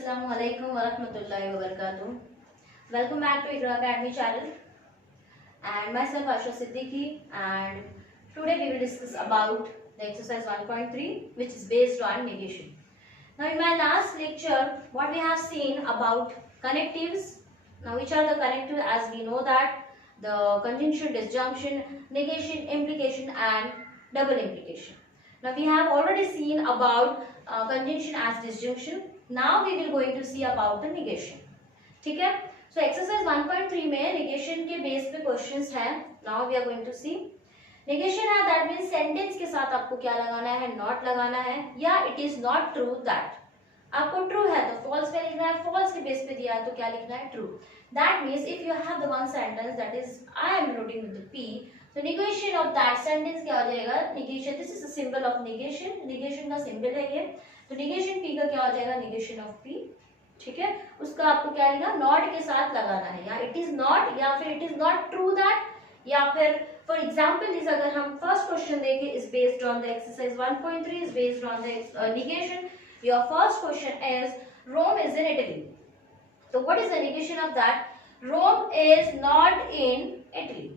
Assalamualaikum warahmatullahi wabarakatuh. Welcome back to Iqra Academy channel and myself Asha Siddiqui, and today we will discuss about the exercise 1.3 which is based on negation. Now in my last lecture what we have seen about connectives. Now which are the connectives, as we know that the conjunction, disjunction, negation, implication and double implication. Now we have already seen about conjunction as disjunction. Now we will going to see about the negation. ठीक है. So exercise 1.3 में negation के बेस पे क्वेश्चंस हैं. Now we are going to see negation है, that means sentence के साथ आपको क्या लगाना है, not लगाना है, या it is not true that. आपको true है तो false पे लिखना है, false के बेस पे दिया है तो क्या लिखना है, true. That means if you have the one sentence that is I am noting with the P, so negation of that sentence क्या हो जाएगा, negation. This is a symbol of negation. negation का symbol है ये, तो negation P का क्या हो जाएगा, negation of P. ठीक है, उसका आपको क्या लिखना, नॉट के साथ लगाना है, या इट इज नॉट या फिर it is not true that, या फिर फॉर एग्जांपल दिस अगर हम फर्स्ट क्वेश्चन देखें is based on the exercise 1.3 is based on the negation. Your first question is Rome is in Italy. तो what is the negation of that, Rome is not in Italy.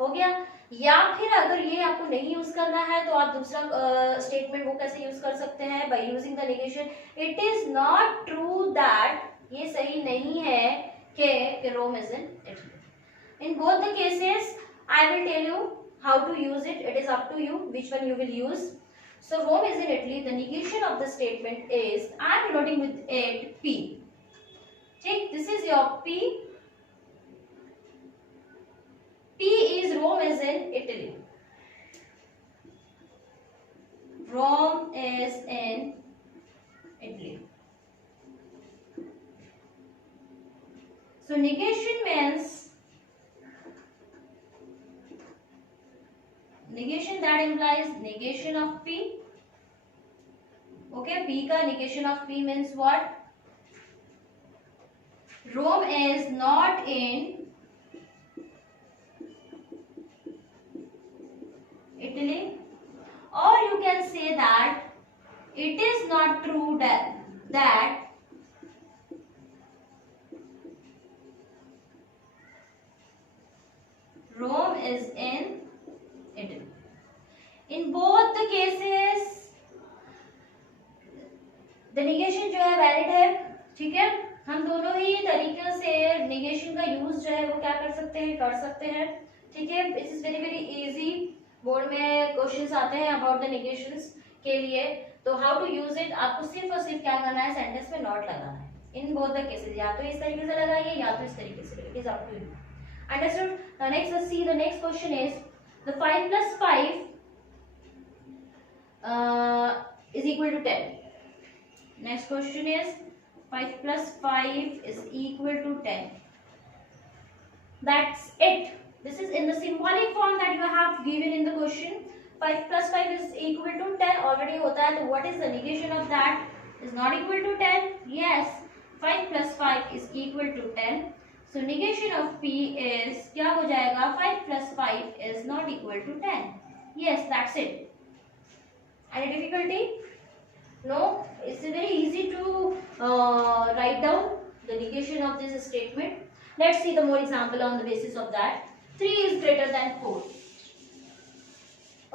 हो गया. या फिर अगर ये आपको नहीं यूज करना है तो आप दूसरा स्टेटमेंट वो कैसे यूज कर सकते हैं, by using the negation. It is not true that, ये सही नहीं है कि Rome is in Italy. In both the cases I will tell you how to use it. It is up to you which one you will use. So Rome is in Italy, the negation of the statement is I am denoting with it P. ठीक, this is your P. P is Rome is in Italy. Rome is in Italy. So negation means negation that implies negation of P. Okay, P ka negation of P means what? Rome is not in Italy, or you can say that it is not true that Rome is in Italy. In both the cases the negation जो है valid है. ठीक है, हम दोनों ही तरीके से negation का यूज जो है वो क्या कर सकते हैं. ठीक है, it is very very easy. Board में क्वेश्चंस आते हैं अबाउट द नेगेशंस के लिए, तो हाउ टू यूज इट, आपको सिर्फ और सिर्फ क्या करना है, सेंटेंस में नॉट लगाना है. इन बोथ द केसेस या तो इस तरीके से लगाइए या तो इस तरीके से. It is up to you. Understood. The next, let's see the next question is the 5 + 5 is equal to 10. Next question is 5 + 5 is equal to 10. That's it. This is in the symbolic form that you have given in the question. 5 + 5 is equal to 10 already होता है, तो what is the negation of that? Is not equal to 10. Yes, 5 + 5 is equal to 10. So negation of P is क्या हो जाएगा, 5 + 5 is not equal to 10. Yes, that's it. Any difficulty? No, it's very easy to write down the negation of this statement. Let's see the more example on the basis of that. 3 is greater than 4.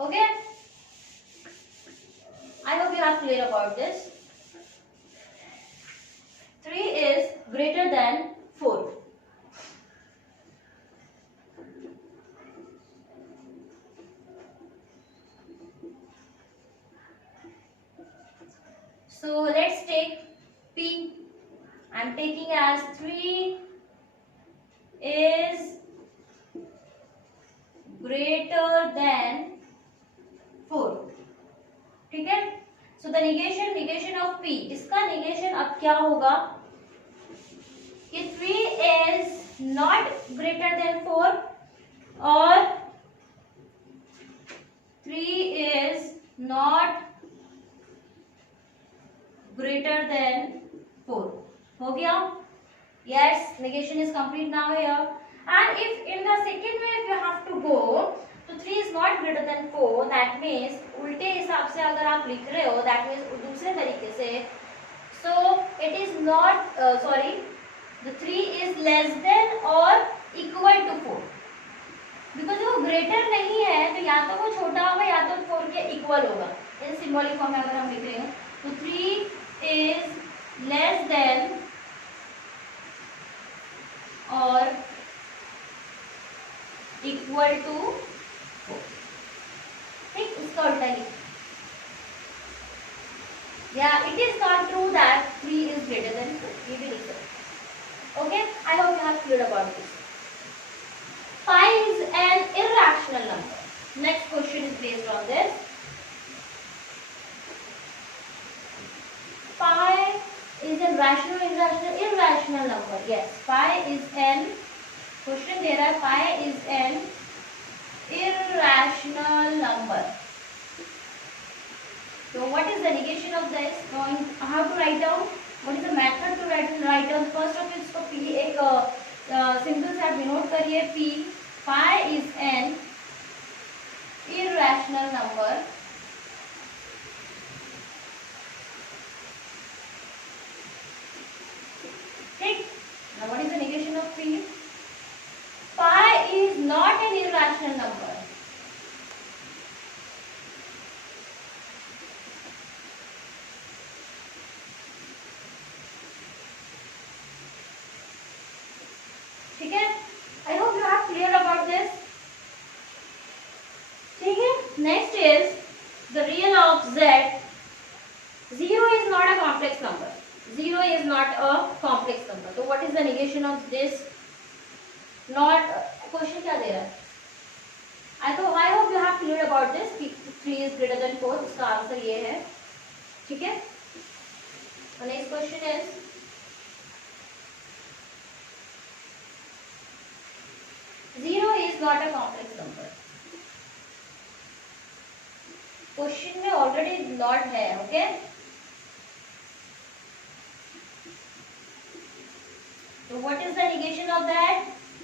Okay, I hope you are clear about this. 3 is greater than 4. So let's take P. I am taking as 3 is greater than 4. ठीक है, so the negation of P, इसका negation अब क्या होगा कि 3 is not greater than 4 और 3 is not greater than 4. हो गया. Yes, negation is complete now here. And if in the second way if you have to go, तो 3 is not greater than 4, that means उल्टे हिसाब से अगर आप लिख रहे हो, that means दूसरे तरीके से So it is not sorry, the 3 is less than or equal to 4, बिकॉज वो ग्रेटर नहीं है तो या तो वो छोटा होगा या तो 4 के इक्वल होगा। इन सिंबॉलिक फॉर्म में अगर हम लिख रहे हैं तो 3 इज लेस देन और इक्वल टू 4, ठीक, इसका उल्टा लिख, या it is not true that 3 is greater then 4, ये भी लिख सकते। ओके, आई hope you have clear about this. Pi is an irrational number. Next question is based on this. Pi is a rational, irrational number. Yes, pi is an, question दे रहा है, pi is an irrational number. So what is the negation of this? Knowing how to write down, what is the method to write down? First of all, इसको p एक सिंपल सा डिनोट करिए, p, pi is an irrational number ठीक। now what is the negation of p? Pi is not an irrational number, ठीक है। I hope you are clear about this, ठीक है। next is the real of z. 0 is not a complex number, 0 is not a complex number, so what is the negation of this? Not question क्या दे रहा है? I hope you have clear about this. 3 is greater than 4, इसका आंसर ये है, ठीक है। next question is zero is not a complex number. Question में already not है, ओके। तो what is the negation of that?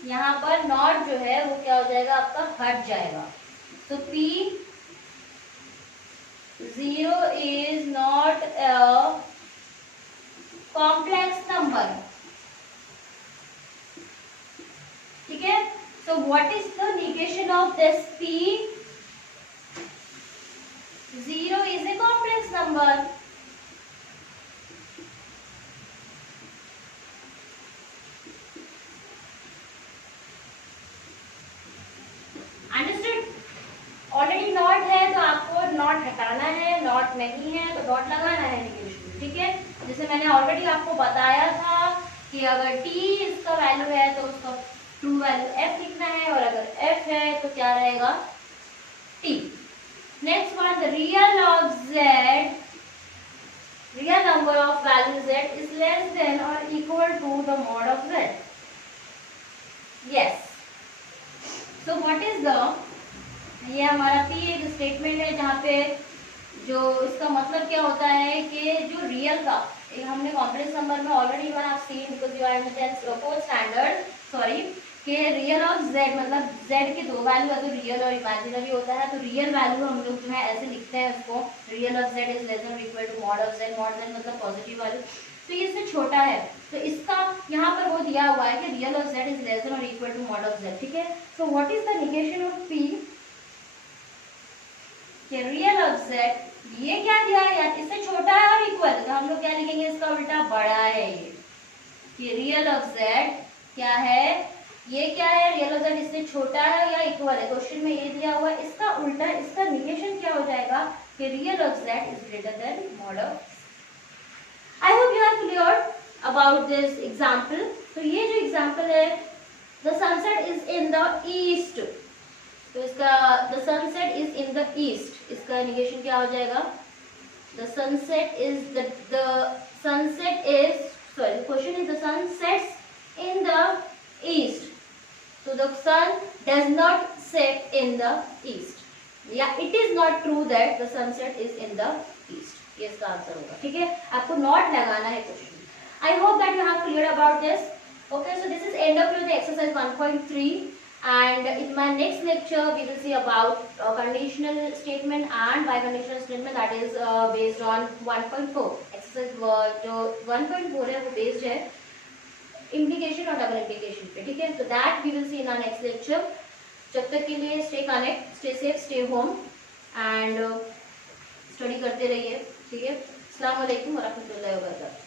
यहाँ पर नॉट जो है वो क्या हो जाएगा, आपका हट जाएगा। तो p 0 is not a complex number, ठीक है। So what is the negation of this p? 0 is a complex number. Understood? Already not है तो आपको नॉट हटाना है, नॉट नहीं है तो नॉट लगाना है negation, ठीक है। जैसे मैंने ऑलरेडी आपको बताया था कि अगर t इसका वैल्यू है तो उसका ट्रू वैल्यू f लिखना है, और अगर f है तो क्या रहेगा, t। Next one, the real of z, real number of value z is less than और equal to the mod of z। Yes, so what is the, ये हमारा p एक स्टेटमेंट है जहाँ पे जो इसका मतलब क्या होता है कि जो रियल का, हमने कॉम्प्लेक्स नंबर में ऑलरेडी वन आप seen because you are in 4th standard, sorry, कि रियल ऑफ z मतलब z के दो वैल्यू है तो रियल और इमेजिनरी होता है। तो रियल वैल्यू हम लोग जो है ऐसे लिखते हैं उसको, real of z is less than और equal to mod of z, mod z मतलब पॉजिटिव वैल्यू, तो ये इससे छोटा है। तो इसका यहाँ पर वो दिया हुआ है कि real of z is less than और equal to mod of z, ठीक है। So what is the negation of p? कि रियल ऑफ z, ये क्या दिया है यार, इससे छोटा है और इक्वल है, तो हम लोग क्या लिखेंगे, इसका उल्टा बड़ा है ये, कि रियल ऑफ z क्या है, ये क्या है, रियल ऑफ z इससे छोटा है या इक्वल है, क्वेश्चन में ये दिया हुआ है, इसका उल्टा, इसका निगेशन क्या हो जाएगा कि real of z is greater than mod of. I hope you are clear about this example. तो ये जो एग्जांपल है, the sunset is in the east, तो इसका the sunset is in the east, इसका निगेशन क्या हो जाएगा, the sunset is the sunset is, sorry, question is the sun sets in the east, so the sun does not set in the east, yeah, it is not true that the sunset is in the east, ये इसका आंसर होगा, ठीक है। आपको नॉट लगाना है question. I hope that you have clear about this. Okay, so this is end of your exercise 1.3 and in my next lecture we will see about conditional statement and biconditional statement, that is based on 1.4 exercise exercise जो 1.4 है वो बेस्ड है इम्प्लीकेशन और double implication पे, ठीक है। तो that we will see in our next lecture. जब तक के लिए stay connect, stay safe, stay home and study करते रहिए, ठीक है। अस्सलाम वालेकुम व रहमतुल्लाहि व बरकातहू।